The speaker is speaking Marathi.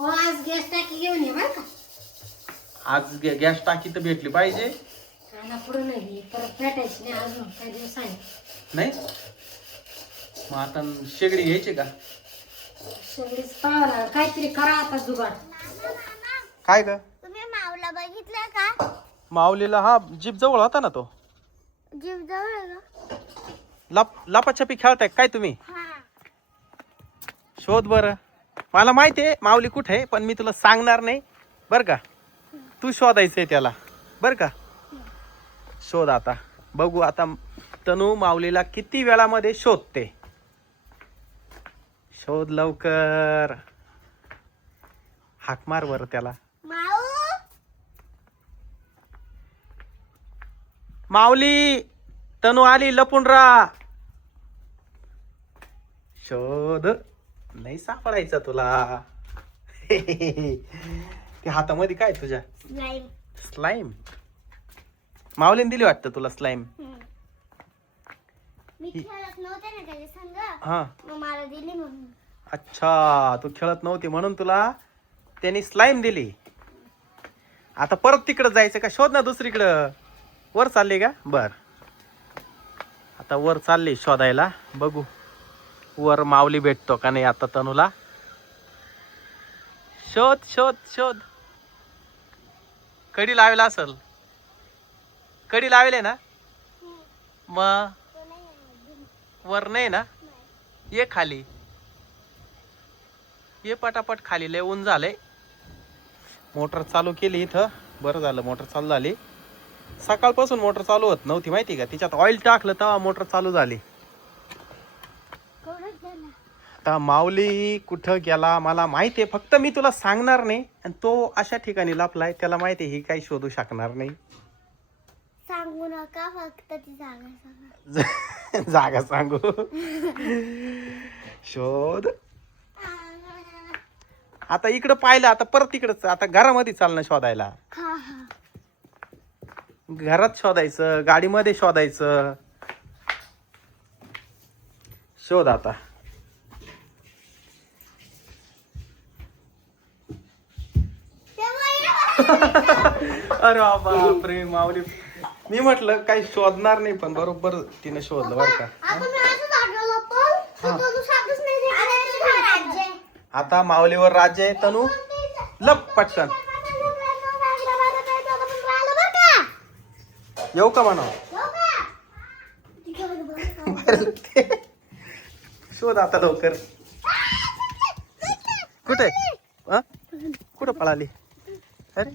हो आज गॅस टाकी घेऊन ये बरं का. आज गॅस टाकी तर भेटली पाहिजे. मला पुढं नाही परत भेटायची नाही अजून काही दिवसांनी. नाही मग आता शेगडी घ्यायची का? सगळीच पाहावं काहीतरी करा आता जुगाड. काय ग? तुम्ही मावला बघितला का? माऊलीला हा जीप जवळ होता ना तो. जीव जवळ आहे का? लपाछपी खेळताय काय तुम्ही? हा. शोध बरं. मला माहिती आहे माऊली कुठे आहे पण मी तुला सांगणार नाही बरं का. तू शोधायचंय त्याला बरं का. शोध आता बघू आता तनू माऊलीला किती वेळामध्ये शोधते. शोध लवकर. हाक मार बरं त्याला. माऊ माऊली तनू आली लपून राहा. शोध नाही सापडायचा तुला. ते हातामध्ये काय तुझ्या? स्लाईम. स्लाइम. माऊलीने दिली वाटतं तुला स्लाइम. मी खेळत नव्हते ना त्याच्या संग. हा मग मला दिली म्हणून. अच्छा तू खेळत नव्हती म्हणून तुला त्यांनी स्लाइम दिली. आता परत तिकडं जायचं का? शोध ना दुसरीकडं. वर चालली का? बर आता वर चालली शोधायला. बघू वर माऊली भेटतो का नाही आता तनूला. शोध शोध शोध. कडी लावेला असल. कडी लावेले ना मग तो नाही आहे. वर नाही ना. ये खाली ये पटापट खाली. लय ऊन झालंय. मोटर चालू केली इथं. बरं झालं मोटर चालू झाली. सकाळपासून मोटर चालू होत नव्हती माहिती का. तिच्यात ऑइल टाकलं तेव्हा मोटर चालू झाली. कोणच झाला? आता माऊली कुठं गेला मला माहिती आहे फक्त मी तुला सांगणार नाही. आणि तो अशा ठिकाणी लपलाय त्याला माहिती आहे ही काही शोधू शकणार नाही. सांगू नका फक्त ती जागा सांगा. जागा सांगू. शोध. आता इकडं पाहिलं आता परत इकडंच. आता घरामध्ये चालणं शोधायला. हा हा. घरात शोधायचं गाडीमध्ये शोधायचं. शोध आता. अरे बापरे माऊली. मी म्हटलं काही शोधणार नाही पण बरोबर तिने शोधलं बरं का. आता मी असंच आठवलं पण तू साधच नाही राज्य. आता माऊलीवर राज्य आहे. तनू लप पटकन. येऊ का म्हणा. शोध आता लवकर. कुठे कुठं पळाली? अरे